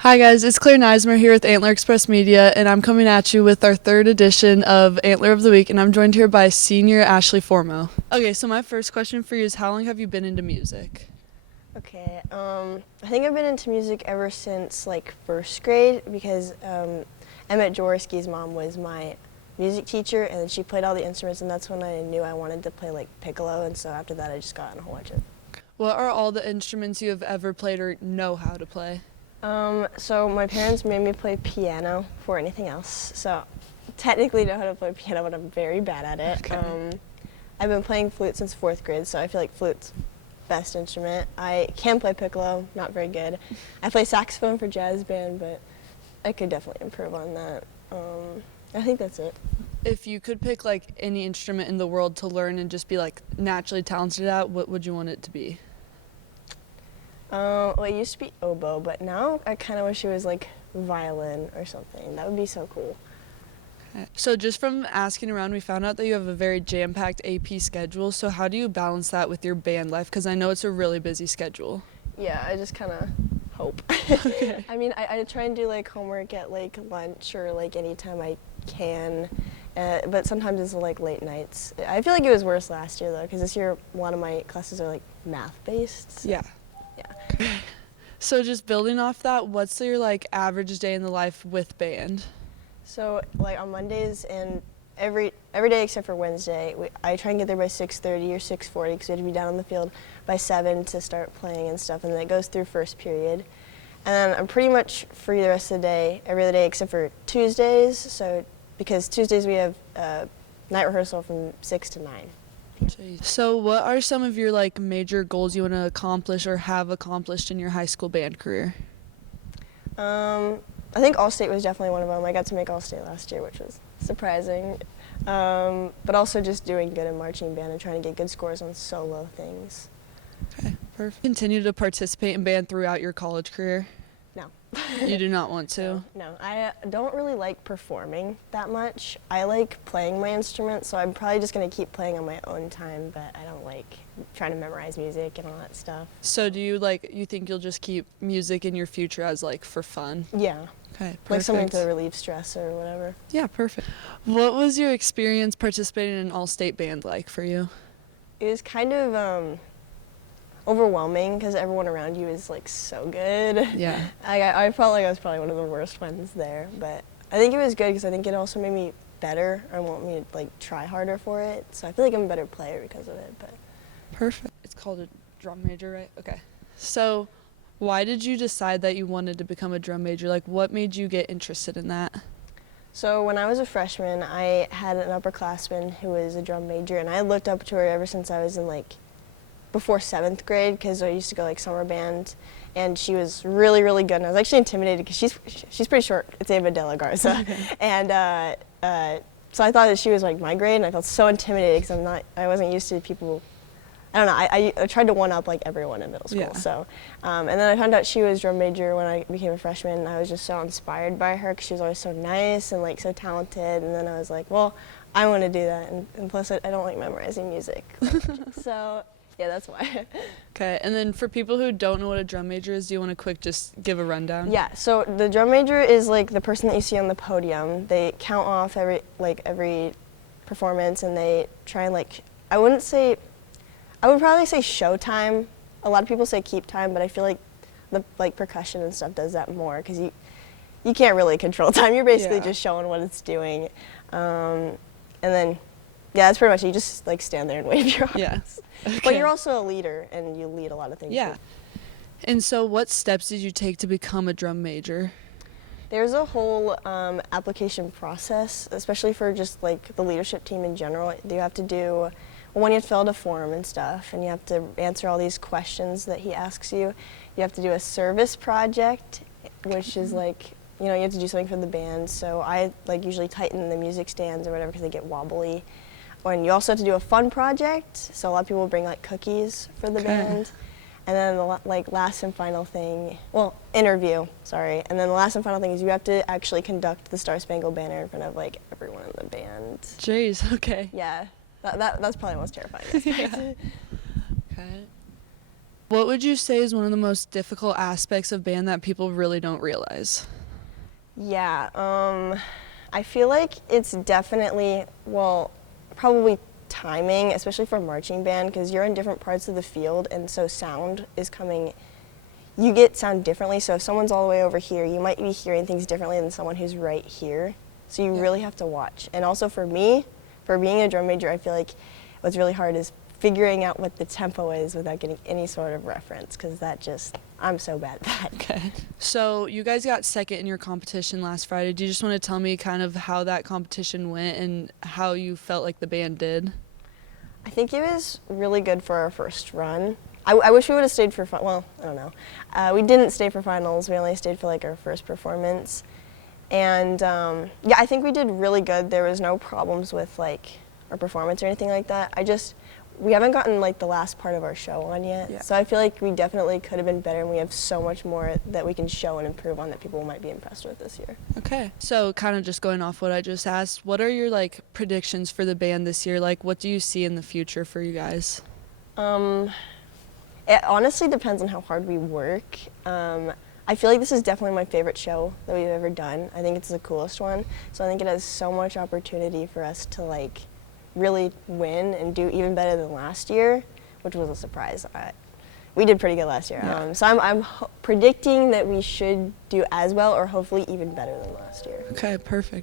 Hi guys, it's Claire Neismer here with Antler Express Media, and I'm coming at you with our third edition of Antler of the Week, and I'm joined here by senior Ashley Formo. Okay, so my first question for you is, how long have you been into music? Okay, I think I've been into music ever since like first grade because Emmett Jaworski's mom was my music teacher, and she played all the instruments, and that's when I knew I wanted to play like piccolo, and so after that I just got in a whole bunch of. What are all the instruments you have ever played or know how to play? So my parents made me play piano before anything else, so technically know how to play piano, but I'm very bad at it. Okay. I've been playing flute since fourth grade, so I feel like flute's best instrument. I can play piccolo, not very good. I play saxophone for jazz band, but I could definitely improve on that. I think that's it. If you could pick like any instrument in the world to learn and just be like naturally talented at, what would you want it to be? Well, it used to be oboe, but now I kind of wish it was like violin or something. That would be so cool. Okay. So just from asking around, we found out that you have a very jam-packed AP schedule. So how do you balance that with your band life? Because I know it's a really busy schedule. Yeah, I just kind of hope. Okay. I mean, I try and do like homework at like lunch or like anytime I can, but sometimes it's like late nights. I feel like it was worse last year though, because this year a lot of my classes are like math-based. So, Yeah. yeah. So just building off that, what's your like average day in the life with band? So like on Mondays and every day except for Wednesday, I try and get there by 6:30 or 6:40 because we have to be down on the field by 7 to start playing and stuff, and then it goes through first period. And then I'm pretty much free the rest of the day, every other day except for Tuesdays. So because Tuesdays we have night rehearsal from 6 to 9. Jeez. So what are some of your like major goals you want to accomplish or have accomplished in your high school band career? I think All-State was definitely one of them. I got to make All-State last year, which was surprising. But also just doing good in marching band and trying to get good scores on solo things. Okay, perfect. Continue to participate in band throughout your college career? No. You do not want to? No, I don't really like performing that much. I like playing my instrument, so I'm probably just going to keep playing on my own time, but I don't like trying to memorize music and all that stuff. So do you you think you'll just keep music in your future as like for fun? Yeah. Okay, perfect. Like something to relieve stress or whatever. Yeah, perfect. What was your experience participating in an all-state band like for you? It was kind of overwhelming because everyone around you is like so good. Yeah. I felt like I was probably one of the worst ones there, but I think it was good because I think it also made me better and want me to like try harder for it. So I feel like I'm a better player because of it. But Perfect. It's called a drum major, right? Okay. So why did you decide that you wanted to become a drum major? Like what made you get interested in that? so when I was a freshman, I had an upperclassman who was a drum major, and I looked up to her ever since I was in like before 7th grade because I used to go like summer band, and she was really, really good. And I was actually intimidated because she's pretty short. It's Ava de la Garza. Okay. And so I thought that she was like my grade, and I felt so intimidated because I wasn't used to people. I don't know. I tried to one up like everyone in middle school. Yeah. So, and then I found out she was drum major when I became a freshman. And I was just so inspired by her because she was always so nice and like so talented. And then I was like, well, I want to do that. And plus, I don't like memorizing music. So. Yeah, that's why. Okay, and then for people who don't know what a drum major is, do you want to quick just give a rundown? Yeah, so the drum major is like the person that you see on the podium. They count off every performance, and they try and I would probably say show time. A lot of people say keep time, but I feel like the percussion and stuff does that more because you can't really control time. You're basically just showing what it's doing, and then. Yeah, that's pretty much it. You just stand there and wave your arms. Yeah. Okay. But you're also a leader, and you lead a lot of things. Yeah. And so what steps did you take to become a drum major? There's a whole application process, especially for just the leadership team in general. You have to do, when you have to fill out a form and stuff, and you have to answer all these questions that he asks you. You have to do a service project, which is you have to do something for the band. So I usually tighten the music stands or whatever because they get wobbly. And you also have to do a fun project. So a lot of people bring cookies for the band. And then the last and final thing, interview, sorry. And then the last and final thing is you have to actually conduct the Star Spangled Banner in front of everyone in the band. Jeez, okay. Yeah, that's probably the most terrifying aspect. Yeah. Okay. What would you say is one of the most difficult aspects of band that people really don't realize? Yeah, I feel like it's definitely, well, probably timing, especially for marching band, because you're in different parts of the field, and so sound is coming, you get sound differently. So if someone's all the way over here, you might be hearing things differently than someone who's right here. So you really have to watch. And also for me, for being a drum major, I feel like what's really hard is figuring out what the tempo is without getting any sort of reference, because I'm so bad at that. Okay. So you guys got second in your competition last Friday. Do you just want to tell me kind of how that competition went and how you felt like the band did? I think it was really good for our first run. I wish we would have stayed for, well, I don't know. We didn't stay for finals. We only stayed for like our first performance. And yeah, I think we did really good. There was no problems with like our performance or anything like that. We haven't gotten like the last part of our show on yet. Yeah. So I feel like we definitely could have been better, and we have so much more that we can show and improve on that people might be impressed with this year. Okay. So kind of just going off what I just asked, what are your like predictions for the band this year? Like what do you see in the future for you guys? It honestly depends on how hard we work. I feel like this is definitely my favorite show that we've ever done. I think it's the coolest one. So I think it has so much opportunity for us to like really win and do even better than last year, which was a surprise. We did pretty good last year. Yeah. So I'm predicting that we should do as well or hopefully even better than last year. Okay, perfect.